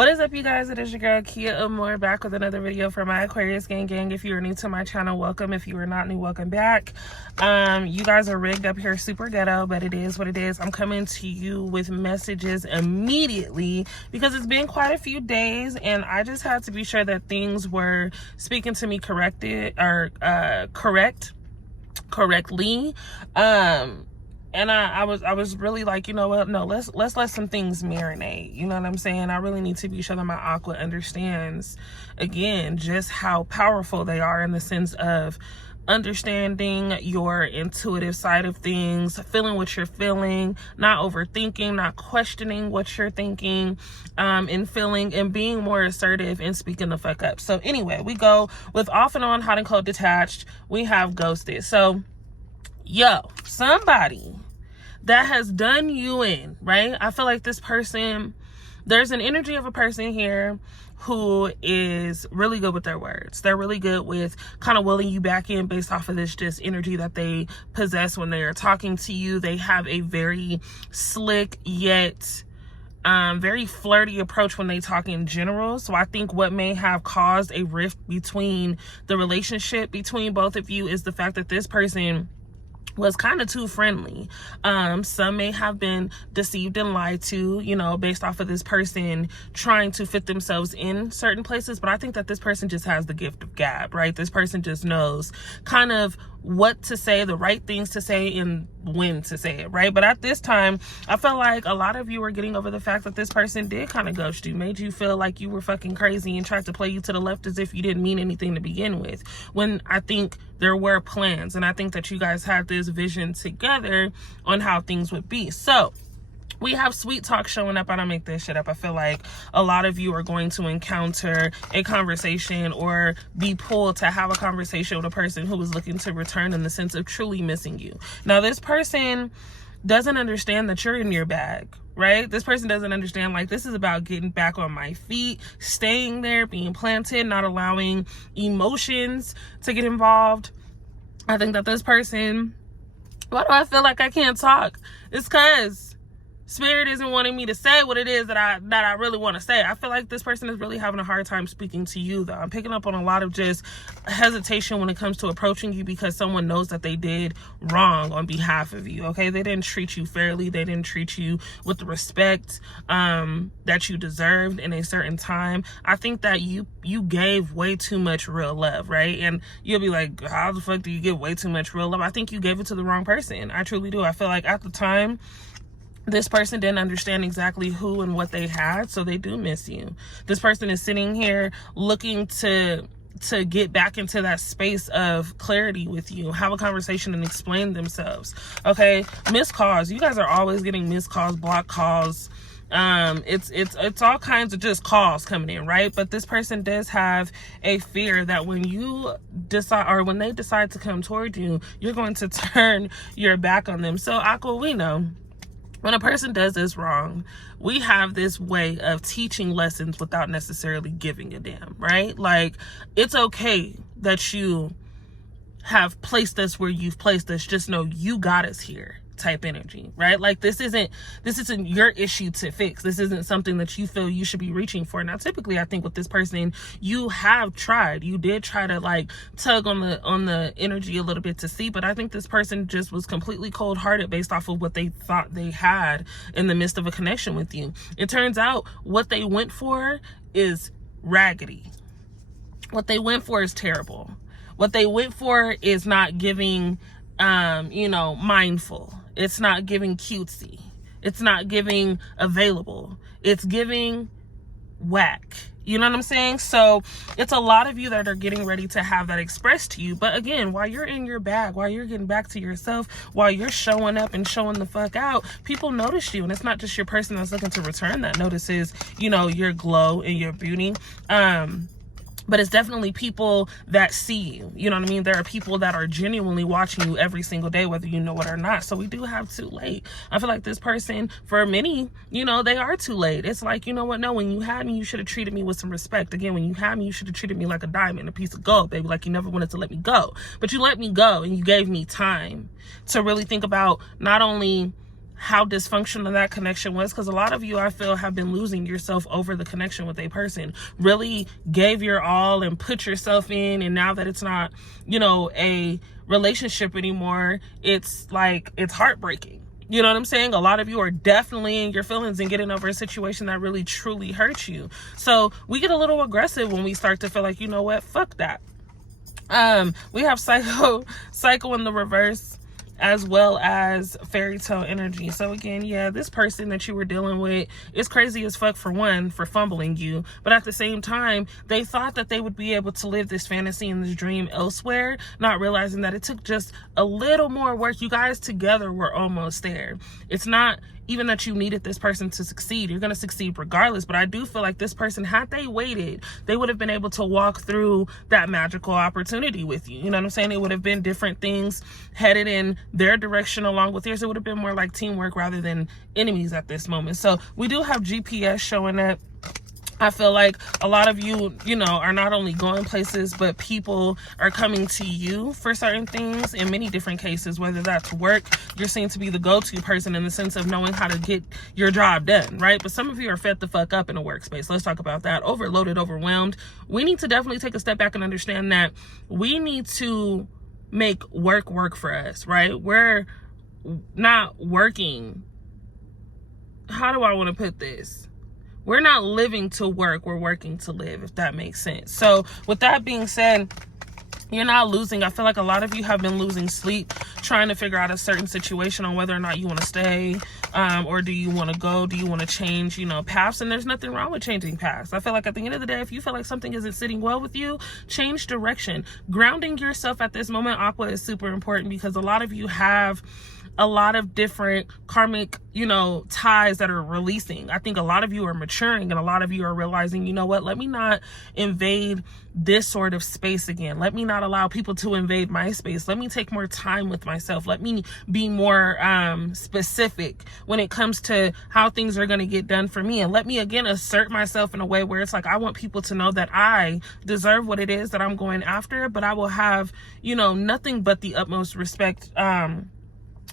What is up, you guys? It is your girl Kia Amore, back with another video for my Aquarius gang. If you are new to my channel, welcome. If you are not new, welcome back. You guys are rigged up here super ghetto, but it is what it is. I'm coming to you with messages immediately because it's been quite a few days and I just had to be sure that things were speaking to me correctly. And I was really like, you know what, no, let's let some things marinate. You know what I'm saying? I really need to be sure that my aqua understands, again, just how powerful they are in the sense of understanding your intuitive side of things, feeling what you're feeling, not overthinking, not questioning what you're thinking and feeling, and being more assertive and speaking the fuck up. So anyway, we go with off and on, hot and cold, detached. We have ghosted. So yo, somebody that has done you in, right? I feel like this person, there's an energy of a person here who is really good with their words. They're really good with kind of willing you back in based off of this just energy that they possess when they are talking to you. They have a very slick yet very flirty approach when they talk in general. So I think what may have caused a rift between the relationship between both of you is the fact that this person was kind of too friendly. Some may have been deceived and lied to, you know, based off of this person trying to fit themselves in certain places. But I think that this person just has the gift of gab, right? This person just knows kind of what to say, the right things to say, and when to say it, right? But at this time, I felt like a lot of you were getting over the fact that this person did kind of ghost you, made you feel like you were fucking crazy and tried to play you to the left as if you didn't mean anything to begin with, when I think there were plans, and I think that you guys had this vision together on how things would be. So we have sweet talk showing up. I don't make this shit up. I feel like a lot of you are going to encounter a conversation or be pulled to have a conversation with a person who is looking to return in the sense of truly missing you. Now, this person doesn't understand that you're in your bag, right? This person doesn't understand, like, this is about getting back on my feet, staying there, being planted, not allowing emotions to get involved. I think that this person, why do I feel like I can't talk? It's because Spirit isn't wanting me to say what it is that I really want to say. I feel like this person is really having a hard time speaking to you, though. I'm picking up on a lot of just hesitation when it comes to approaching you because someone knows that they did wrong on behalf of you, okay? They didn't treat you fairly. They didn't treat you with the respect that you deserved in a certain time. I think that you gave way too much real love, right? And you'll be like, how the fuck do you give way too much real love? I think you gave it to the wrong person. I truly do. I feel like at the time, this person didn't understand exactly who and what they had, so they do miss you. This person is sitting here looking to get back into that space of clarity with you, have a conversation and explain themselves, okay? Missed calls. You guys are always getting missed calls, block calls. It's all kinds of just calls coming in, right? But this person does have a fear that when you decide, or when they decide to come toward you, you're going to turn your back on them. So Aqua, we know when a person does this wrong, we have this way of teaching lessons without necessarily giving a damn, right? Like, it's okay that you have placed us where you've placed us. Just know you got us here type energy, right? Like, this isn't your issue to fix. This isn't something that you feel you should be reaching for. Now, typically, I think with this person, you have tried. You did try to, like, tug on the energy a little bit to see, but I think this person just was completely cold-hearted based off of what they thought they had in the midst of a connection with you. It turns out what they went for is raggedy. What they went for is terrible. What they went for is not giving, mindful. It's not giving cutesy. It's not giving available. It's giving whack. You know what I'm saying? So it's a lot of you that are getting ready to have that expressed to you. But again, while you're in your bag, while you're getting back to yourself, while you're showing up and showing the fuck out, people notice you. And it's not just your person that's looking to return that notices, your glow and your beauty. But it's definitely people that see you. You know what I mean? There are people that are genuinely watching you every single day, whether you know it or not. So we do have too late. I feel like this person, for many, they are too late. It's like, you know what? No, when you had me, you should have treated me with some respect. Again, when you had me, you should have treated me like a diamond, a piece of gold, baby. Like you never wanted to let me go. But you let me go and you gave me time to really think about not only how dysfunctional that connection was, because a lot of you, I feel, have been losing yourself over the connection with a person. Really gave your all and put yourself in, and now that it's not, you know, a relationship anymore, it's like, it's heartbreaking. You know what I'm saying? A lot of you are definitely in your feelings and getting over a situation that really truly hurts you. So we get a little aggressive when we start to feel like, you know what, fuck that. We have psycho in the reverse, as well as fairy tale energy. So again, yeah, this person that you were dealing with is crazy as fuck, for one, for fumbling you, but at the same time, they thought that they would be able to live this fantasy and this dream elsewhere, not realizing that it took just a little more work. You guys together were almost there. It's not even that you needed this person to succeed. You're going to succeed regardless. But I do feel like this person, had they waited, they would have been able to walk through that magical opportunity with you. You know what I'm saying? It would have been different things headed in their direction along with yours. It would have been more like teamwork rather than enemies at this moment. So we do have GPS showing up. I feel like a lot of you, you know, are not only going places, but people are coming to you for certain things in many different cases, whether that's work. You're seen to be the go-to person in the sense of knowing how to get your job done, right? But some of you are fed the fuck up in a workspace. Let's talk about that. Overloaded, overwhelmed. We need to definitely take a step back and understand that we need to make work for us, right? We're not working. How do I want to put this? We're not living to work, we're working to live, if that makes sense. So with that being said, you're not losing. I feel like a lot of you have been losing sleep trying to figure out a certain situation on whether or not you want to stay, or do you want to go, do you want to change, you know, paths. And there's nothing wrong with changing paths. I feel like at the end of the day, if you feel like something isn't sitting well with you, change direction. Grounding yourself at this moment, Aqua, is super important, because a lot of you have a lot of different karmic, you know, ties that are releasing. I think a lot of you are maturing, and a lot of you are realizing, you know what, let me not invade this sort of space again. Let me not allow people to invade my space. Let me take more time with myself. Let me be more specific when it comes to how things are going to get done for me. And let me, again, assert myself in a way where it's like, I want people to know that I deserve what it is that I'm going after, but I will have, you know, nothing but the utmost respect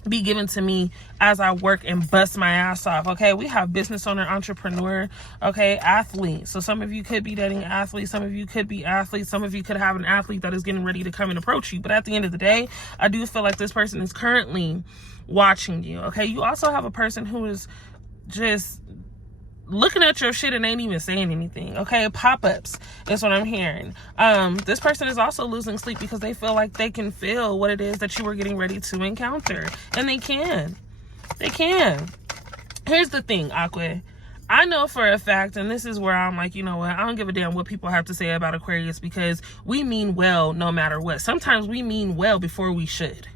be given to me as I work and bust my ass off. Okay, we have business owner, entrepreneur, okay, athlete. So some of you could be dating athletes, some of you could be athletes, some of you could have an athlete that is getting ready to come and approach you. But at the end of the day, I do feel like this person is currently watching you. Okay, you also have a person who is just looking at your shit and ain't even saying anything. Okay, pop-ups is what I'm hearing. This person is also losing sleep because they feel like they can feel what it is that you were getting ready to encounter, and they can. Here's the thing, Aqua. I know for a fact, and this is where I'm like, you know what, I don't give a damn what people have to say about Aquarius, because we mean well no matter what. Sometimes we mean well before we should.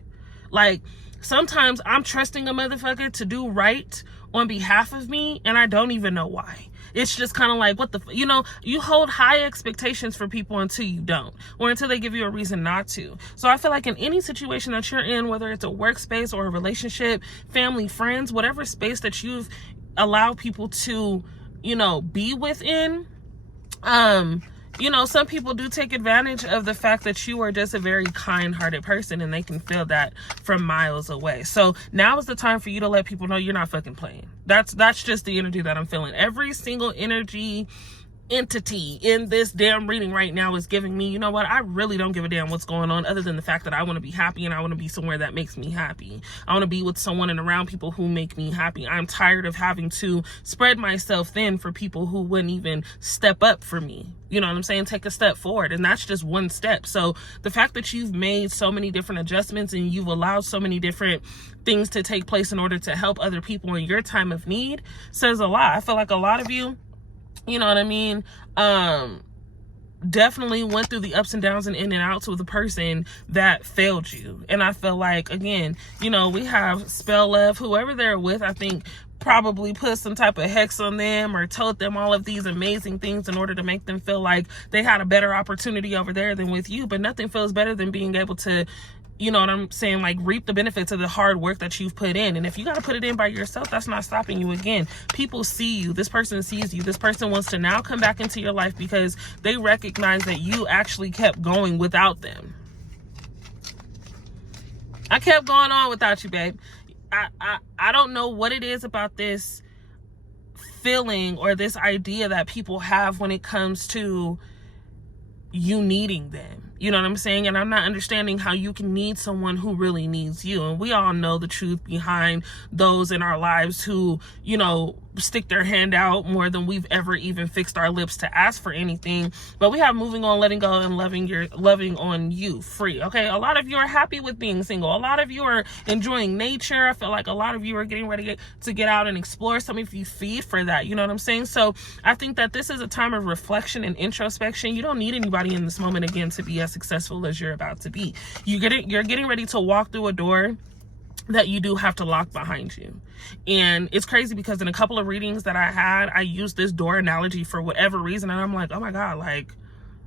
Like, sometimes I'm trusting a motherfucker to do right on behalf of me, and I don't even know why. It's just kind of like, what the, you know, you hold high expectations for people until you don't, or until they give you a reason not to. So I feel like in any situation that you're in, whether it's a workspace or a relationship, family, friends, whatever space that you've allowed people to, you know, be within, you know, some people do take advantage of the fact that you are just a very kind-hearted person, and they can feel that from miles away. So now is the time for you to let people know you're not fucking playing. That's just the energy that I'm feeling. Every single entity entity in this damn reading right now is giving me, you know what, I really don't give a damn what's going on, other than the fact that I want to be happy, and I want to be somewhere that makes me happy. I want to be with someone and around people who make me happy. I'm tired of having to spread myself thin for people who wouldn't even step up for me. You know what I'm saying? Take a step forward. And that's just one step. So the fact that you've made so many different adjustments, and you've allowed so many different things to take place in order to help other people in your time of need, says a lot. I feel like a lot of you, you know what I mean, definitely went through the ups and downs and in and outs with a person that failed you. And I feel like, again, you know, we have spell love, whoever they're with, I think probably put some type of hex on them, or told them all of these amazing things in order to make them feel like they had a better opportunity over there than with you. But nothing feels better than being able to, you know what I'm saying, like, reap the benefits of the hard work that you've put in. And if you got to put it in by yourself, that's not stopping you. Again, people see you. This person sees you. This person wants to now come back into your life because they recognize that you actually kept going without them. I kept going on without you, babe. I don't know what it is about this feeling or this idea that people have when it comes to you needing them. You know what I'm saying? And I'm not understanding how you can need someone who really needs you. And we all know the truth behind those in our lives who, you know, stick their hand out more than we've ever even fixed our lips to ask for anything. But we have moving on, letting go, and loving on you free. Okay, a lot of you are happy with being single. A lot of you are enjoying nature. I feel like a lot of you are getting ready to get out and explore. Some of you feed for that. You know what I'm saying? So I think that this is a time of reflection and introspection. You don't need anybody in this moment again to be as successful as you're about to be. You're getting ready to walk through a door that you do have to lock behind you. And it's crazy because in a couple of readings that I had, I used this door analogy for whatever reason, and I'm like, oh my God, like,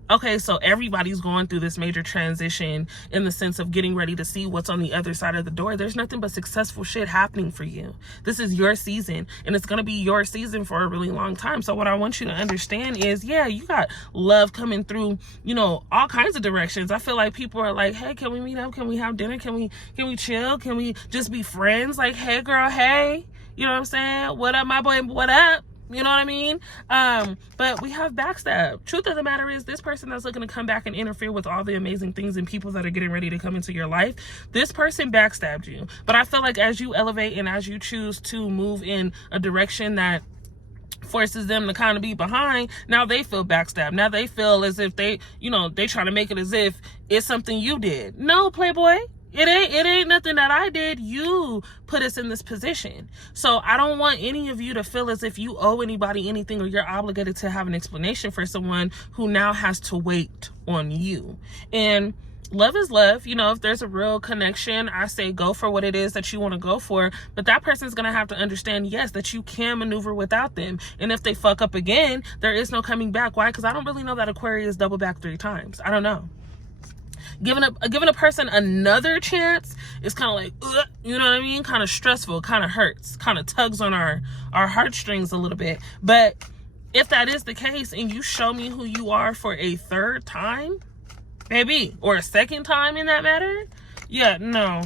okay, so everybody's going through this major transition in the sense of getting ready to see what's on the other side of the door. There's nothing but successful shit happening for you. This is your season, and it's going to be your season for a really long time. So what I want you to understand is, yeah, you got love coming through, you know, all kinds of directions. I feel like people are like, hey, can we meet up? Can we have dinner? Can we chill? Can we just be friends? Like, hey girl, hey, you know what I'm saying? What up, my boy? What up? You know what I mean? But we have backstab. Truth of the matter is, this person that's looking to come back and interfere with all the amazing things and people that are getting ready to come into your life, this person backstabbed you. But I feel like as you elevate and as you choose to move in a direction that forces them to kind of be behind, now they feel backstabbed. Now they feel as if they, you know, they try to make it as if it's something you did. No, playboy. It ain't nothing that I did. You put us in this position. So I don't want any of you to feel as if you owe anybody anything or you're obligated to have an explanation for someone who now has to wait on you. And love is love. You know, if there's a real connection, I say go for what it is that you want to go for. But that person's going to have to understand, yes, that you can maneuver without them. And if they fuck up again, there is no coming back. Why? Because I don't really know that Aquarius double back 3 times. I don't know. Giving a person another chance is kind of like, you know what I mean? Kind of stressful, kind of hurts, kind of tugs on our heartstrings a little bit. But if that is the case and you show me who you are for a 3rd time, baby, or a 2nd time in that matter, yeah, no.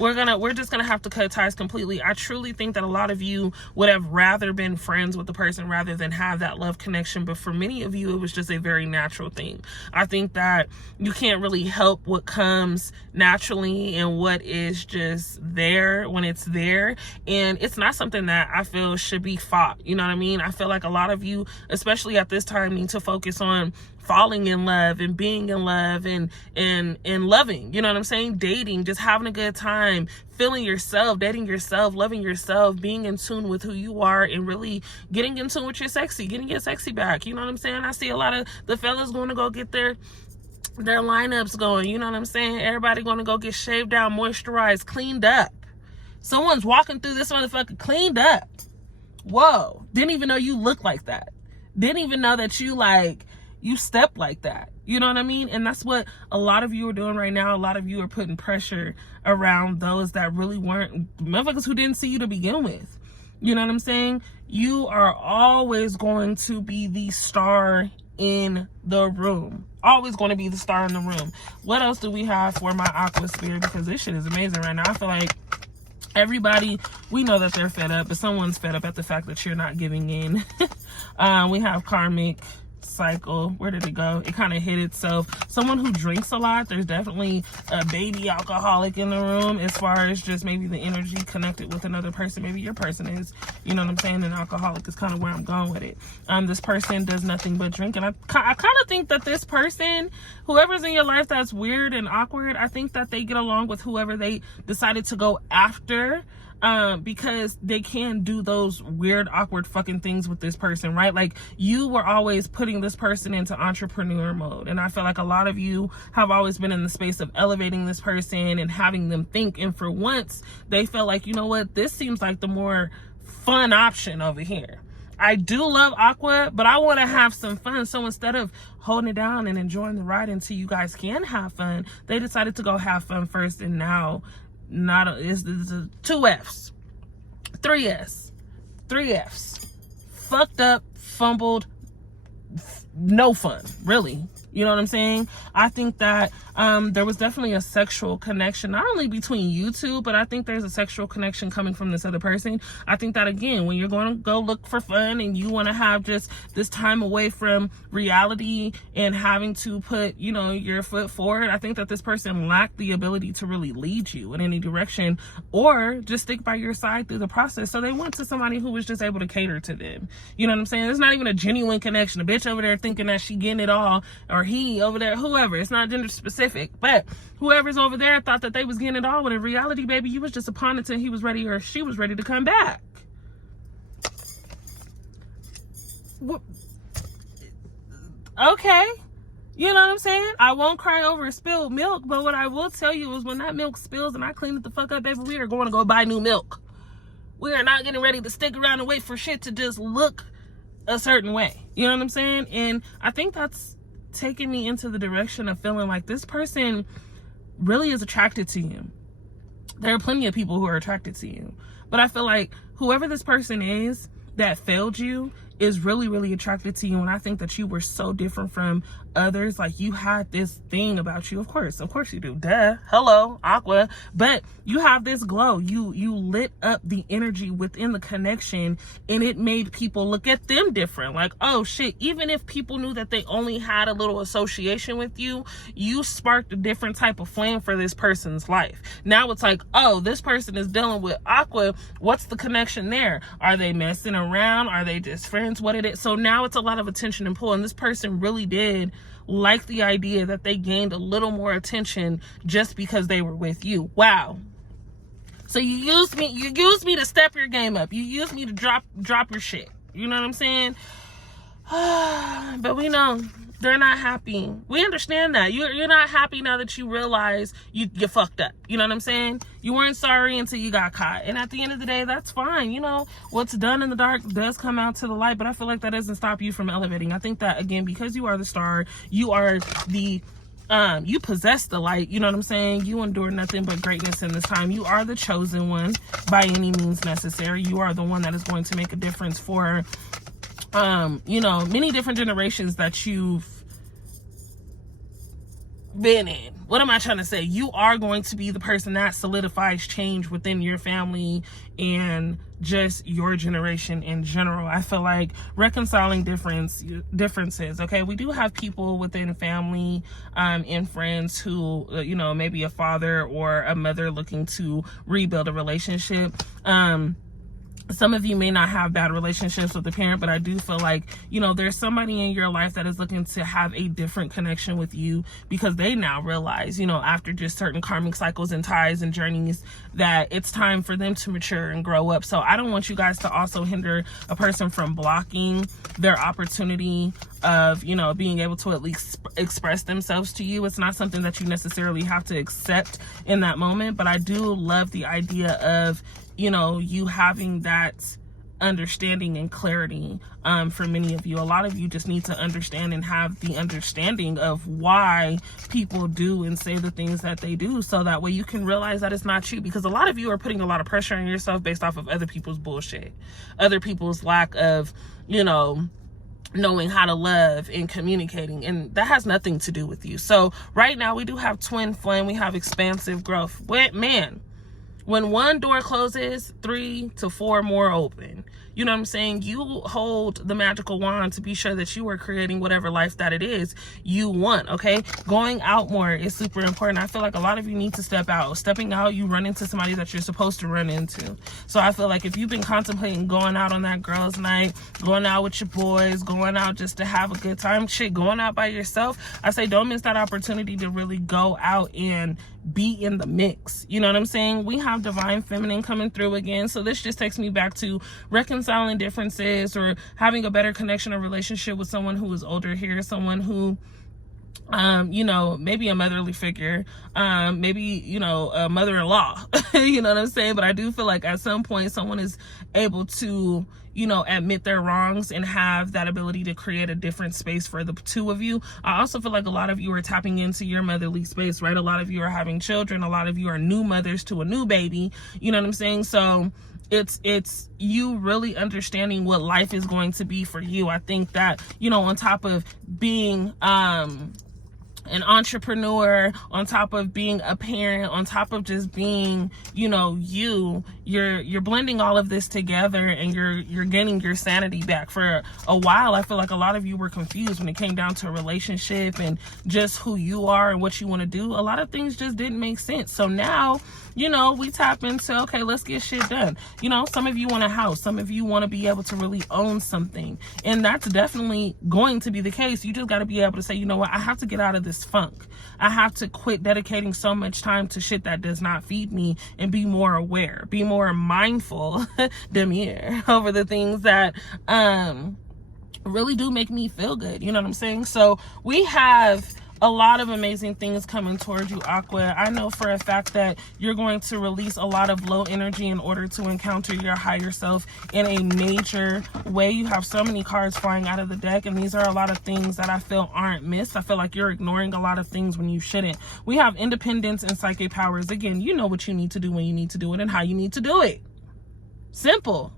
We're just gonna have to cut ties completely. I truly think that a lot of you would have rather been friends with the person rather than have that love connection. But for many of you, it was just a very natural thing. I think that you can't really help what comes naturally and what is just there when it's there. And it's not something that I feel should be fought. You know what I mean? I feel like a lot of you, especially at this time, need to focus on falling in love and being in love and loving, you know what I'm saying? Dating, just having a good time, feeling yourself, dating yourself, loving yourself, being in tune with who you are, and really getting in tune with your sexy, getting your sexy back. You know what I'm saying? I see a lot of the fellas going to go get their lineups going. You know what I'm saying? Everybody going to go get shaved down, moisturized, cleaned up. Someone's walking through this motherfucker cleaned up. Whoa. Didn't even know you looked like that. Didn't even know that you step like that. You know what I mean? And that's what a lot of you are doing right now. A lot of you are putting pressure around those that really weren't, motherfuckers who didn't see you to begin with. You know what I'm saying? You are always going to be the star in the room. Always going to be the star in the room. What else do we have for my aqua spirit? Because this shit is amazing right now. I feel like everybody, we know that they're fed up, but someone's fed up at the fact that you're not giving in. We have karmic cycle. Where did it go? It kind of hit itself. Someone who drinks a lot. There's definitely a baby alcoholic in the room, as far as just maybe the energy connected with another person. Maybe your person is, you know what I'm saying? An alcoholic is kind of where I'm going with it. This person does nothing but drink, and I kind of think that this person, whoever's in your life that's weird and awkward, I think that they get along with whoever they decided to go after. Because they can do those weird, awkward fucking things with this person, right? Like, you were always putting this person into entrepreneur mode. And I feel like a lot of you have always been in the space of elevating this person and having them think. And for once, they felt like, you know what? This seems like the more fun option over here. I do love aqua, but I want to have some fun. So instead of holding it down and enjoying the ride until you guys can have fun, they decided to go have fun first. And now, it's 2 F's, 3 F's, fucked up, fumbled, no fun, really. You know what I'm saying? I think that there was definitely a sexual connection, not only between you two, but I think there's a sexual connection coming from this other person. I think that, again, when you're going to go look for fun and you want to have just this time away from reality and having to put, you know, your foot forward, I think that this person lacked the ability to really lead you in any direction or just stick by your side through the process. So they went to somebody who was just able to cater to them. You know what I'm saying? It's not even a genuine connection. The bitch over there thinking that she getting it all, or he over there, whoever. It's not gender specific, but whoever's over there thought that they was getting it all, when in reality, baby, you was just a pawn until he was ready or she was ready to come back. What? Okay. You know what I'm saying? I won't cry over spilled milk, but what I will tell you is when that milk spills and I clean it the fuck up, baby, we are going to go buy new milk. We are not getting ready to stick around and wait for shit to just look a certain way. You know what I'm saying? And I think that's taking me into the direction of feeling like this person really is attracted to you. There are plenty of people who are attracted to you, but I feel like whoever this person is that failed you is really, really attracted to you. And I think that you were so different from others. Like, you had this thing about you. Of course you do. Duh. Hello, Aqua. But you have this glow. You lit up the energy within the connection, and it made people look at them different. Like, oh shit, even if people knew that they only had a little association with you, you sparked a different type of flame for this person's life. Now it's like, oh, this person is dealing with Aqua. What's the connection there? Are they messing around? Are they just friends? What it is? So now it's a lot of attention and pull, and this person really did like the idea that they gained a little more attention just because they were with you. Wow. So you used me to step your game up. You used me to drop your shit. You know what I'm saying? But we know they're not happy. We understand that. You're not happy now that you realize you fucked up. You know what I'm saying? You weren't sorry until you got caught. And at the end of the day, that's fine. You know, what's done in the dark does come out to the light, but I feel like that doesn't stop you from elevating. I think that, again, because you are the star, you are the you possess the light. You know what I'm saying? You endure nothing but greatness in this time. You are the chosen one by any means necessary. You are the one that is going to make a difference for you know, many different generations that you've been in. What am I trying to say? You are going to be the person that solidifies change within your family and just your generation in general. I feel like reconciling differences. Okay, we do have people within family and friends who, you know, maybe a father or a mother looking to rebuild a relationship. Some of you may not have bad relationships with the parent, but I do feel like, you know, there's somebody in your life that is looking to have a different connection with you because they now realize, you know, after just certain karmic cycles and ties and journeys, that it's time for them to mature and grow up. So I don't want you guys to also hinder a person from blocking their opportunity of, you know, being able to at least express themselves to you. It's not something that you necessarily have to accept in that moment, but I do love the idea of, you know, you having that understanding and clarity for many of you. A lot of you just need to understand and have the understanding of why people do and say the things that they do, so that way you can realize that it's not you, because a lot of you are putting a lot of pressure on yourself based off of other people's bullshit, other people's lack of, you know, knowing how to love and communicating, and that has nothing to do with you. So right now we do have twin flame, we have expansive growth. Man, when one door closes, 3 to 4 more open. You know what I'm saying? You hold the magical wand to be sure that you are creating whatever life that it is you want, okay? Going out more is super important. I feel like a lot of you need to step out. Stepping out, you run into somebody that you're supposed to run into. So I feel like if you've been contemplating going out on that girls' night, going out with your boys, going out just to have a good time, shit, going out by yourself, I say don't miss that opportunity to really go out and be in the mix. You know what I'm saying? We have divine feminine coming through again. So this just takes me back to reconciling differences or having a better connection or relationship with someone who is older here, someone who you know, maybe a motherly figure, maybe, you know, a mother-in-law, you know what I'm saying? But I do feel like at some point someone is able to, you know, admit their wrongs and have that ability to create a different space for the two of you. I also feel like a lot of you are tapping into your motherly space, right? A lot of you are having children. A lot of you are new mothers to a new baby. You know what I'm saying? So it's you really understanding what life is going to be for you. I think that, you know, on top of being an entrepreneur, on top of being a parent, on top of just being, you know, you're blending all of this together, and you're gaining your sanity back. For a while, I feel like a lot of you were confused when it came down to a relationship and just who you are and what you want to do. A lot of things just didn't make sense. So now, you know, we tap into, okay, let's get shit done. You know, some of you want a house, some of you want to be able to really own something, and that's definitely going to be the case. You just got to be able to say, you know what, I have to get out of this funk. I have to quit dedicating so much time to shit that does not feed me, and be more aware, be more mindful, demure, over the things that really do make me feel good. You know what I'm saying? So we have a lot of amazing things coming towards you, Aqua. I know for a fact that you're going to release a lot of low energy in order to encounter your higher self in a major way. You have so many cards flying out of the deck, and these are a lot of things that I feel aren't missed. I feel like you're ignoring a lot of things when you shouldn't. We have independence and psychic powers. Again, you know what you need to do when you need to do it and how you need to do it. Simple.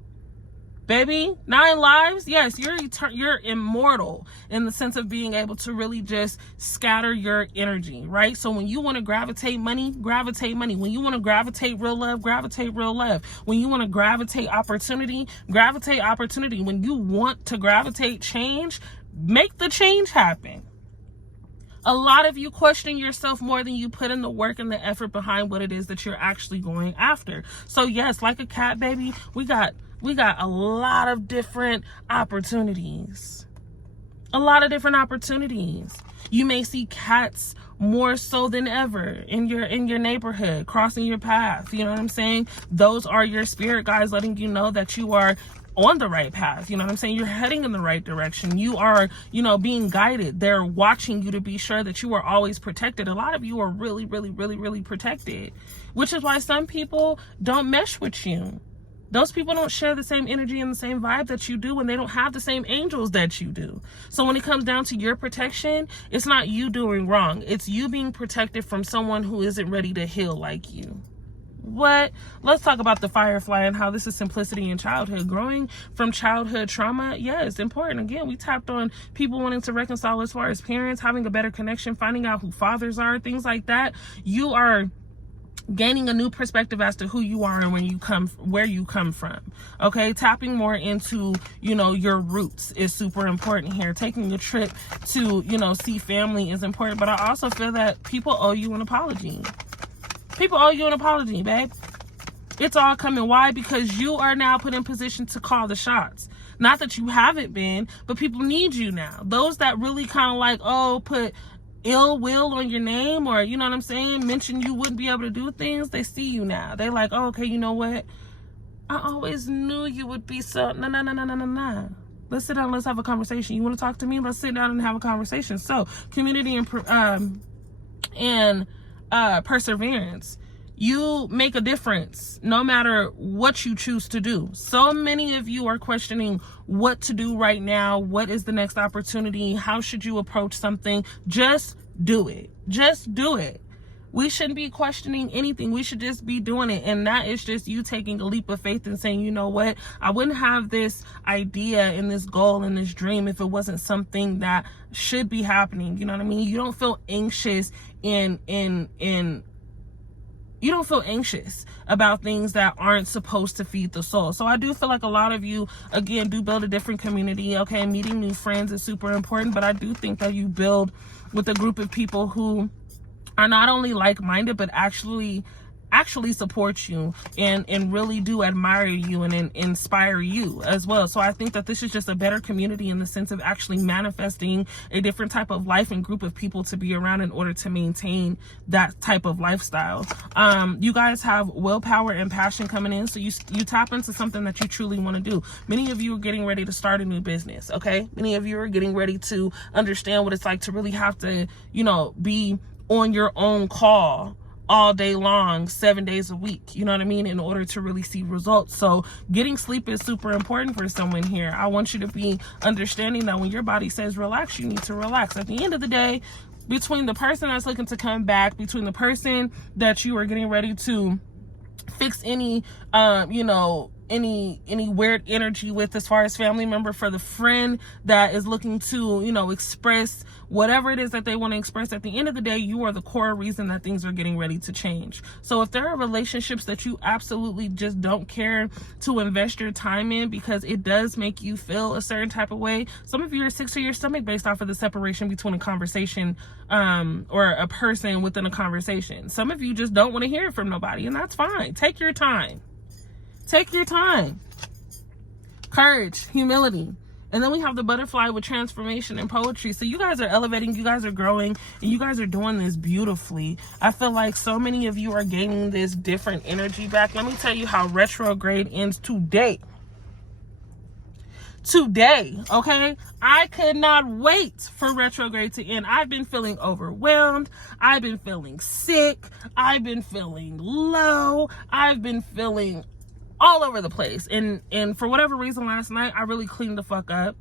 Baby, 9 lives. Yes, you're immortal in the sense of being able to really just scatter your energy, right? So when you want to gravitate money, gravitate money. When you want to gravitate real love, gravitate real love. When you want to gravitate opportunity, gravitate opportunity. When you want to gravitate change, make the change happen. A lot of you question yourself more than you put in the work and the effort behind what it is that you're actually going after. So yes, like a cat, baby, we got a lot of different opportunities. A lot of different opportunities. You may see cats more so than ever in your neighborhood, crossing your path. You know what I'm saying? Those are your spirit guides letting you know that you are on the right path. You know what I'm saying? You're heading in the right direction. You are, you know, being guided. They're watching you to be sure that you are always protected. A lot of you are really, really, really, really protected, which is why some people don't mesh with you. Those people don't share the same energy and the same vibe that you do, and they don't have the same angels that you do. So when it comes down to your protection, it's not you doing wrong. It's you being protected from someone who isn't ready to heal like you. What? Let's talk about the Firefly and how this is simplicity in childhood. Growing from childhood trauma, yeah, it's important. Again, we tapped on people wanting to reconcile as far as parents, having a better connection, finding out who fathers are, things like that. You are gaining a new perspective as to who you are and where you come from. Okay, tapping more into, you know, your roots is super important here. Taking a trip to, you know, see family is important, but I also feel that people owe you an apology. People owe you an apology, babe. It's all coming. Why? Because you are now put in position to call the shots. Not that you haven't been, but people need you now. Those that really kind of like, oh, put ill will on your name, or, you know what I'm saying, mention you wouldn't be able to do things, they see you now. They like, oh, okay, you know what? I always knew you would be so, nah. Let's sit down, let's have a conversation. You want to talk to me? Let's sit down and have a conversation. So, community and perseverance. You make a difference no matter what you choose to do. So many of you are questioning what to do right now. What is the next opportunity? How should you approach something? Just do it. Just do it. We shouldn't be questioning anything. We should just be doing it. And that is just you taking a leap of faith and saying, you know what? I wouldn't have this idea and this goal and this dream if it wasn't something that should be happening. You know what I mean? You don't feel anxious you don't feel anxious about things that aren't supposed to feed the soul. So I do feel like a lot of you, again, do build a different community. Okay, meeting new friends is super important, but I do think that you build with a group of people who are not only like-minded, but actually support you and really do admire you and inspire you as well. So I think that this is just a better community in the sense of actually manifesting a different type of life and group of people to be around in order to maintain that type of lifestyle. You guys have willpower and passion coming in, so you tap into something that you truly want to do. Many of you are getting ready to start a new business, okay? Many of you are getting ready to understand what it's like to really have to, you know, be on your own call all day long, 7 days a week, you know what I mean, in order to really see results. So getting sleep is super important for someone here. I want you to be understanding that when your body says relax, you need to relax. At the end of the day, between the person that's looking to come back, between the person that you are getting ready to fix any, you know, weird energy with as far as family member, for the friend that is looking to, you know, express whatever it is that they want to express. At the end of the day, you are the core reason that things are getting ready to change. So if there are relationships that you absolutely just don't care to invest your time in because it does make you feel a certain type of way, some of you are sick to your stomach based off of the separation between a conversation or a person within a conversation. Some of you just don't want to hear it from nobody, and that's fine. Take your time. Take your time. Courage, humility. And then we have the butterfly with transformation and poetry. So you guys are elevating, you guys are growing, and you guys are doing this beautifully. I feel like so many of you are gaining this different energy back. Let me tell you how retrograde ends today. Today, okay? I could not wait for retrograde to end. I've been feeling overwhelmed. I've been feeling sick. I've been feeling low. I've been feeling all over the place. And for whatever reason last night, I really cleaned the fuck up.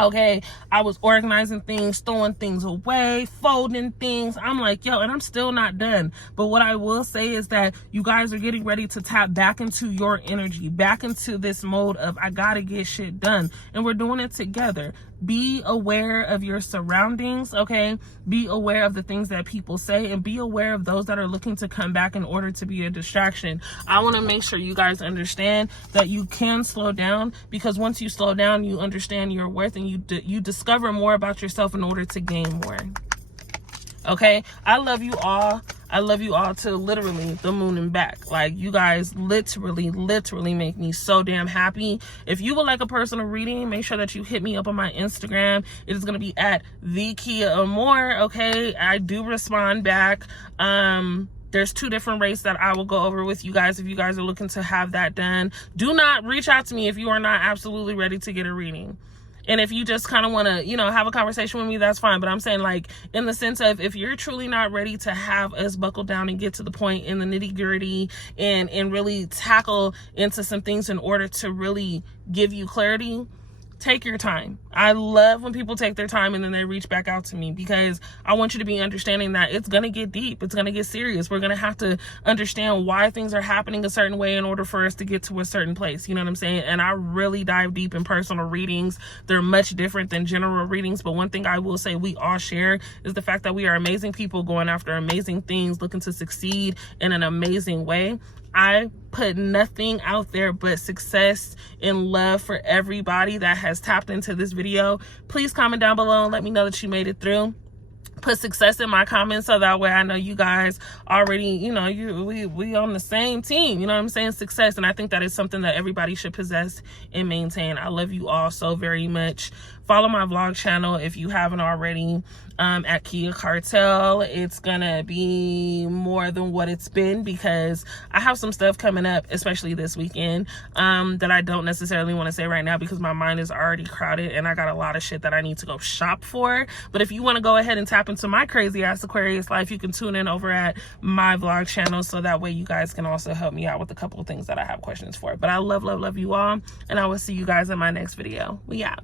Okay, I was organizing things, throwing things away, folding things. I'm like, yo, and I'm still not done. But what I will say is that you guys are getting ready to tap back into your energy, back into this mode of I gotta get shit done. And we're doing it together. Be aware of your surroundings, okay? Be aware of the things that people say, and be aware of those that are looking to come back in order to be a distraction. I want to make sure you guys understand that you can slow down, because once you slow down, you understand your worth, and you discover more about yourself in order to gain more. Okay, I love you all. I love you all to literally the moon and back. Like, you guys literally make me so damn happy. If you would like a personal reading, make sure that you hit me up on my Instagram. It is going to be at @TheKiaAmore. Okay, I do respond back. There's 2 different rates that I will go over with you guys if you guys are looking to have that done. Do not reach out to me if you are not absolutely ready to get a reading. And if you just kind of want to, you know, have a conversation with me, that's fine. But I'm saying, like, in the sense of, if you're truly not ready to have us buckle down and get to the point in the nitty gritty and really tackle into some things in order to really give you clarity, take your time. I love when people take their time and then they reach back out to me, because I want you to be understanding that it's going to get deep. It's going to get serious. We're going to have to understand why things are happening a certain way in order for us to get to a certain place. You know what I'm saying? And I really dive deep in personal readings. They're much different than general readings. But one thing I will say we all share is the fact that we are amazing people going after amazing things, looking to succeed in an amazing way. I put nothing out there but success and love for everybody that has tapped into this video. Please comment down below and let me know that you made it through. Put success in my comments so that way I know you guys already, you know, we on the same team. You know what I'm saying? Success. And I think that is something that everybody should possess and maintain. I love you all so very much. Follow my vlog channel if you haven't already, at Kia Cartel. It's gonna be more than what it's been, because I have some stuff coming up, especially this weekend, that I don't necessarily want to say right now because my mind is already crowded and I got a lot of shit that I need to go shop for. But if you want to go ahead and tap into my crazy ass Aquarius life, you can tune in over at my vlog channel, so that way you guys can also help me out with a couple of things that I have questions for. But I love you all, and I will see you guys in my next video. We out.